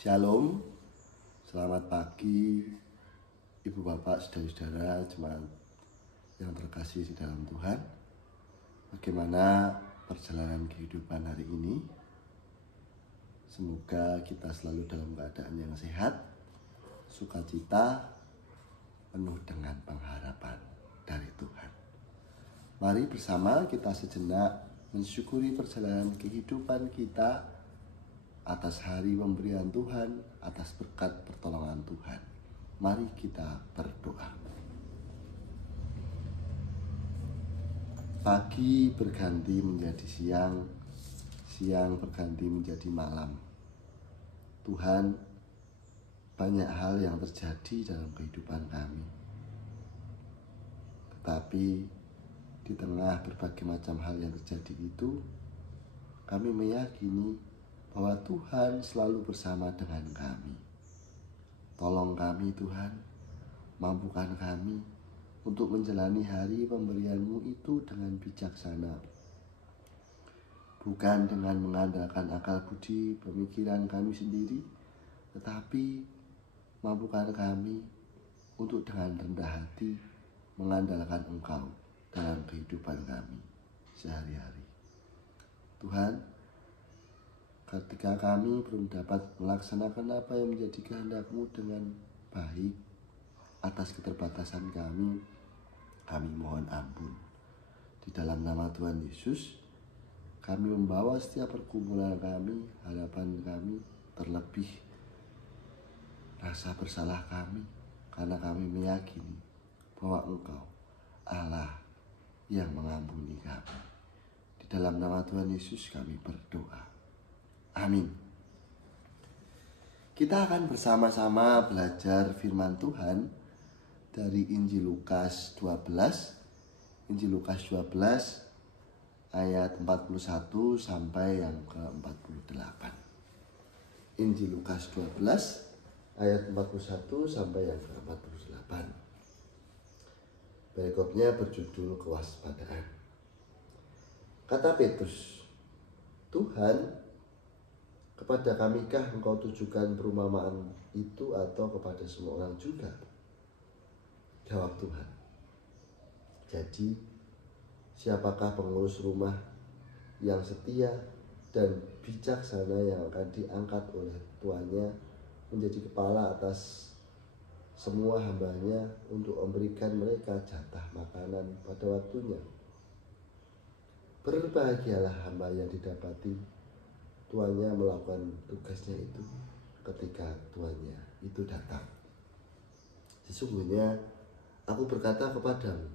Shalom, selamat pagi Ibu Bapak, saudara-saudara jemaat yang terkasih di dalam Tuhan. Bagaimana perjalanan kehidupan hari ini? Semoga kita selalu dalam keadaan yang sehat, sukacita, penuh dengan pengharapan dari Tuhan. Mari bersama kita sejenak mensyukuri perjalanan kehidupan kita atas hari pemberian Tuhan, atas berkat pertolongan Tuhan. Mari kita berdoa. Pagi berganti menjadi siang, siang berganti menjadi malam. Tuhan, banyak hal yang terjadi dalam kehidupan kami. Tetapi di tengah berbagai macam hal yang terjadi itu, kami meyakini bahwa Tuhan selalu bersama dengan kami. Tolong kami Tuhan, mampukan kami untuk menjalani hari pemberian-Mu itu dengan bijaksana. Bukan dengan mengandalkan akal budi pemikiran kami sendiri, tetapi mampukan kami untuk dengan rendah hati mengandalkan Engkau dalam kehidupan kami sehari-hari. Tuhan, ketika kami belum dapat melaksanakan apa yang menjadi kehendak-Mu dengan baik atas keterbatasan kami mohon ampun. Di dalam nama Tuhan Yesus, kami membawa setiap pergumulan kami, harapan kami, terlebih rasa bersalah kami, karena kami meyakini bahwa Engkau Allah yang mengampuni kami. Di dalam nama Tuhan Yesus kami berdoa. Amin. Kita akan bersama-sama belajar firman Tuhan dari Injil Lukas 12. Injil Lukas 12 ayat 41 sampai yang ke-48. Injil Lukas 12 ayat 41 sampai yang ke-48. Perikopnya berjudul kewaspadaan. Kata Petrus, "Tuhan, kepada kamikah Engkau tujukan perumpamaan itu atau kepada semua orang juga?" Jawab Tuhan, "Jadi, siapakah pengurus rumah yang setia dan bijaksana yang akan diangkat oleh tuannya menjadi kepala atas semua hambanya untuk memberikan mereka jatah makanan pada waktunya? Berbahagialah hamba yang didapati tuannya melakukan tugasnya itu ketika tuannya itu datang. Sesungguhnya aku berkata kepadamu,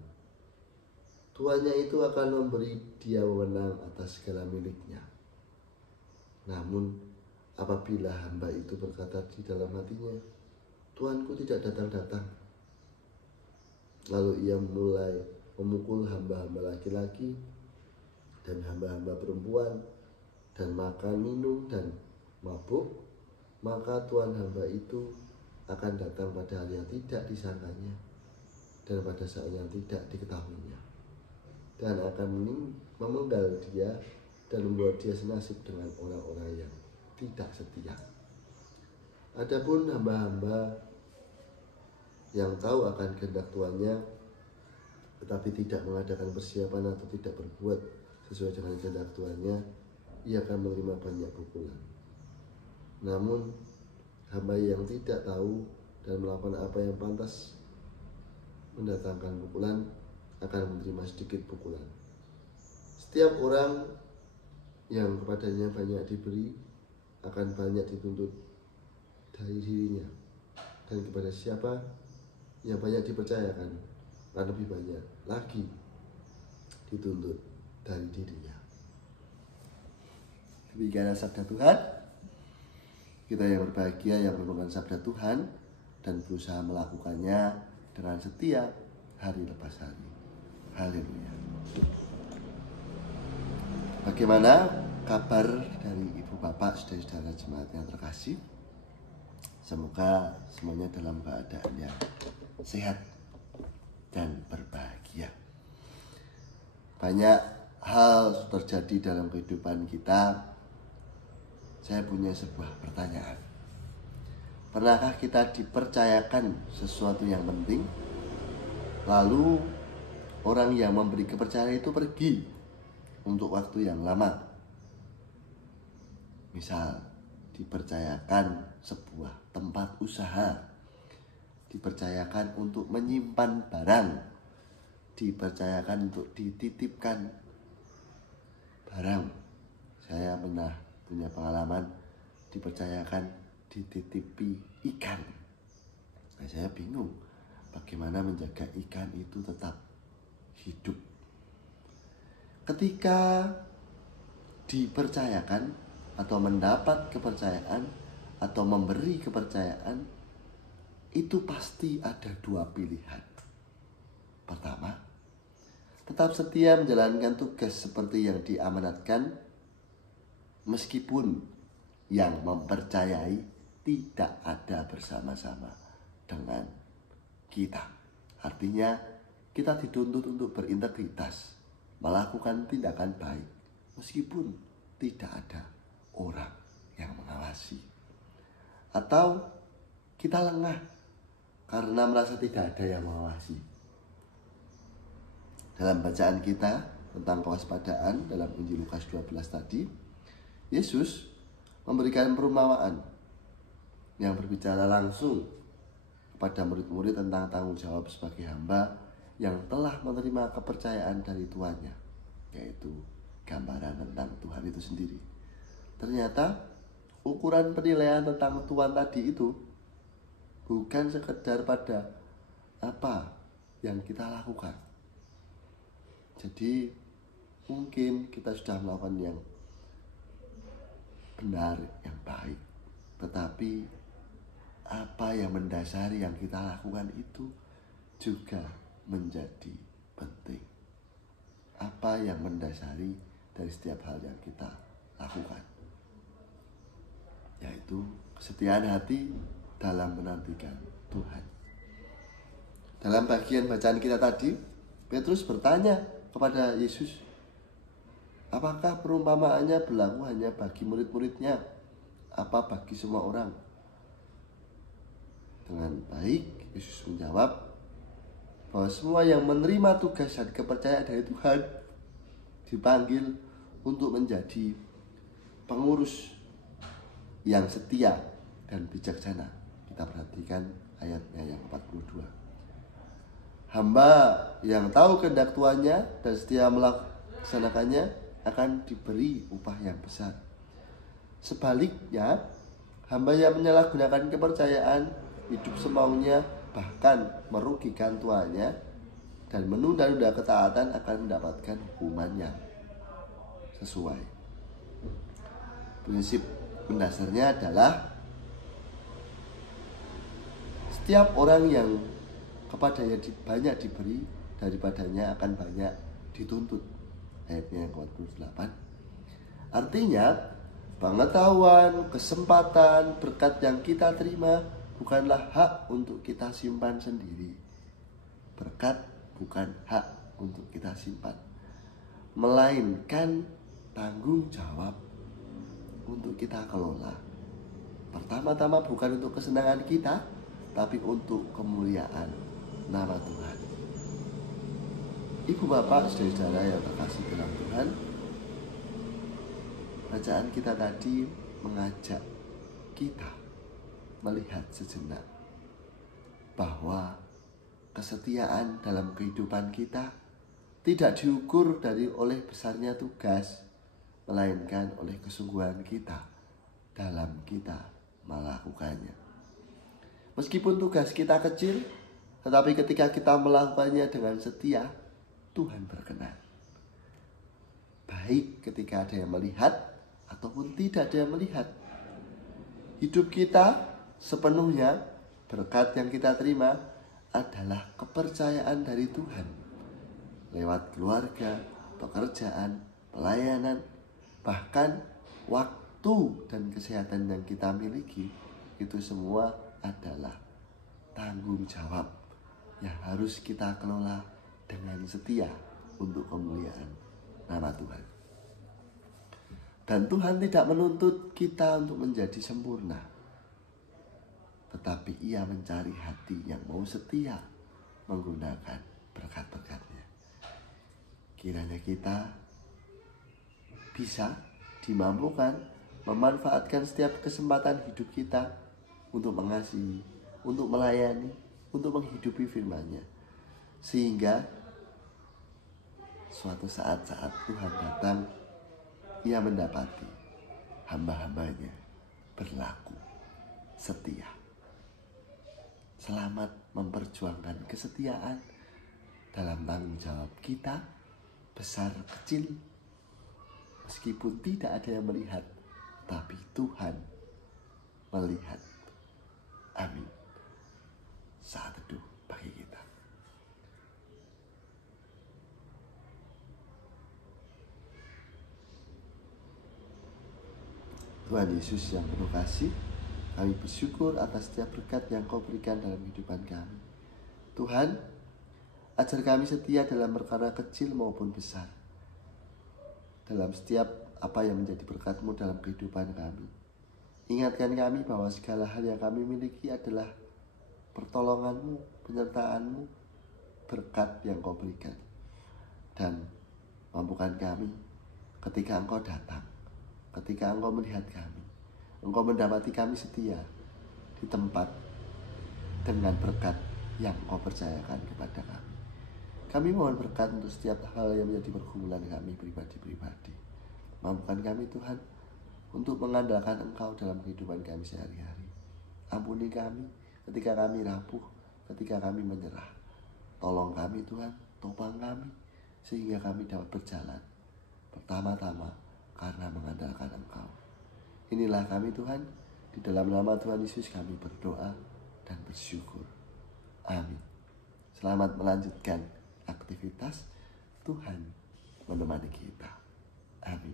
tuannya itu akan memberi dia wewenang atas segala miliknya. Namun apabila hamba itu berkata di dalam hatinya, tuanku tidak datang-datang, lalu ia mulai memukul hamba-hamba laki-laki dan hamba-hamba perempuan dan makan, minum, dan mabuk, maka tuan hamba itu akan datang pada hari yang tidak disangkanya dan pada saat yang tidak diketahuinya, dan akan memenggal dia dan membuat dia senasib dengan orang-orang yang tidak setia. Adapun hamba-hamba yang tahu akan kehendak tuannya, tetapi tidak mengadakan persiapan atau tidak berbuat sesuai dengan kehendak tuannya, ia akan menerima banyak pukulan. Namun hamba yang tidak tahu dan melakukan apa yang pantas mendatangkan pukulan akan menerima sedikit pukulan. Setiap orang yang kepadanya banyak diberi akan banyak dituntut dari dirinya, dan kepada siapa yang banyak dipercayakan akan lebih banyak lagi dituntut dari dirinya." Demikian sabda Tuhan. Kita yang berbahagia yang merenungkan sabda Tuhan dan berusaha melakukannya dengan setia hari lepas hari. Haleluya. Bagaimana kabar dari Ibu Bapak, saudara-saudara jemaat yang terkasih? Semoga semuanya dalam keadaan yang sehat dan berbahagia. Banyak hal terjadi dalam kehidupan kita. Saya punya sebuah pertanyaan. Pernahkah kita dipercayakan sesuatu yang penting, lalu orang yang memberi kepercayaan itu pergi untuk waktu yang lama? Misal, dipercayakan sebuah tempat usaha, dipercayakan untuk menyimpan barang, dipercayakan untuk dititipkan barang. Saya pernah punya pengalaman dipercayakan dititipi ikan. Nah, saya bingung bagaimana menjaga ikan itu tetap hidup. Ketika dipercayakan atau mendapat kepercayaan atau memberi kepercayaan, itu pasti ada dua pilihan. Pertama, tetap setia menjalankan tugas seperti yang diamanatkan, meskipun yang mempercayai tidak ada bersama-sama dengan kita. Artinya, kita dituntut untuk berintegritas, melakukan tindakan baik, meskipun tidak ada orang yang mengawasi. Atau kita lengah karena merasa tidak ada yang mengawasi. Dalam bacaan kita tentang kewaspadaan dalam Injil Lukas 12 tadi, Yesus memberikan perumpamaan yang berbicara langsung kepada murid-murid tentang tanggung jawab sebagai hamba yang telah menerima kepercayaan dari tuannya, yaitu gambaran tentang Tuhan itu sendiri. Ternyata ukuran penilaian tentang Tuhan tadi itu bukan sekedar pada apa yang kita lakukan. Jadi mungkin kita sudah melakukan yang benar, yang baik, tetapi apa yang mendasari yang kita lakukan itu juga menjadi penting. Apa yang mendasari dari setiap hal yang kita lakukan, yaitu kesetiaan hati dalam menantikan Tuhan. Dalam bagian bacaan kita tadi, Petrus bertanya kepada Yesus, apakah perumpamaannya berlaku hanya bagi murid-muridnya, apa bagi semua orang? Dengan baik, Yesus menjawab bahwa semua yang menerima tugas dan kepercayaan dari Tuhan dipanggil untuk menjadi pengurus yang setia dan bijaksana. Kita perhatikan ayatnya yang 42. Hamba yang tahu kehendak tuannya dan setia melaksanakannya akan diberi upah yang besar. Sebaliknya, hamba yang menyalahgunakan kepercayaan, hidup semaunya, bahkan merugikan tuannya dan menunda-nunda ketaatan akan mendapatkan hukuman yang sesuai. Prinsip mendasarnya adalah setiap orang yang kepadanya banyak diberi, daripadanya akan banyak dituntut. Ayatnya yang ke-48. Artinya, pengetahuan, kesempatan, berkat yang kita terima bukanlah hak untuk kita simpan sendiri. Berkat bukan hak untuk kita simpan, melainkan tanggung jawab untuk kita kelola. Pertama-tama bukan untuk kesenangan kita, tapi untuk kemuliaan nama Tuhan. Ibu bapak, saudara-saudara yang terkasih dalam Tuhan, bacaan kita tadi mengajak kita melihat sejenak bahwa kesetiaan dalam kehidupan kita tidak diukur oleh besarnya tugas, melainkan oleh kesungguhan kita dalam kita melakukannya. Meskipun tugas kita kecil, tetapi ketika kita melakukannya dengan setia, Tuhan berkenan. Baik ketika ada yang melihat ataupun tidak ada yang melihat. Hidup kita sepenuhnya, berkat yang kita terima adalah kepercayaan dari Tuhan. Lewat keluarga, pekerjaan, pelayanan, bahkan waktu dan kesehatan yang kita miliki, itu semua adalah tanggung jawab yang harus kita kelola dengan setia untuk kemuliaan nama Tuhan. Dan Tuhan tidak menuntut kita untuk menjadi sempurna, tetapi ia mencari hati yang mau setia menggunakan berkat-berkat-Nya. Kiranya kita bisa dimampukan memanfaatkan setiap kesempatan hidup kita untuk mengasihi, untuk melayani, untuk menghidupi firman-Nya. Sehingga suatu saat Tuhan datang, ia mendapati hamba-hambanya berlaku setia. Selamat memperjuangkan kesetiaan dalam tanggung jawab kita, besar kecil. Meskipun tidak ada yang melihat, tapi Tuhan melihat. Amin. Saat teduh bagi kita. Tuhan Yesus yang penuh kasih, kami bersyukur atas setiap berkat yang Kau berikan dalam kehidupan kami. Tuhan, ajar kami setia dalam perkara kecil maupun besar. Dalam setiap apa yang menjadi berkat-Mu dalam kehidupan kami. Ingatkan kami bahwa segala hal yang kami miliki adalah pertolongan-Mu, penyertaan-Mu, berkat yang Kau berikan. Dan mampukan kami ketika Engkau datang, ketika Engkau melihat kami, Engkau mendapati kami setia di tempat dengan berkat yang Engkau percayakan kepada kami. Kami mohon berkat untuk setiap hal yang menjadi pergumulan kami pribadi-pribadi. Mampukan kami Tuhan untuk mengandalkan Engkau dalam kehidupan kami sehari-hari. Ampuni kami ketika kami rapuh, ketika kami menyerah. Tolong kami Tuhan, topang kami, sehingga kami dapat berjalan pertama-tama karena mengandalkan Engkau. Inilah kami Tuhan, di dalam nama Tuhan Yesus kami berdoa dan bersyukur. Amin. Selamat melanjutkan aktivitas. Tuhan menemani kita. Amin.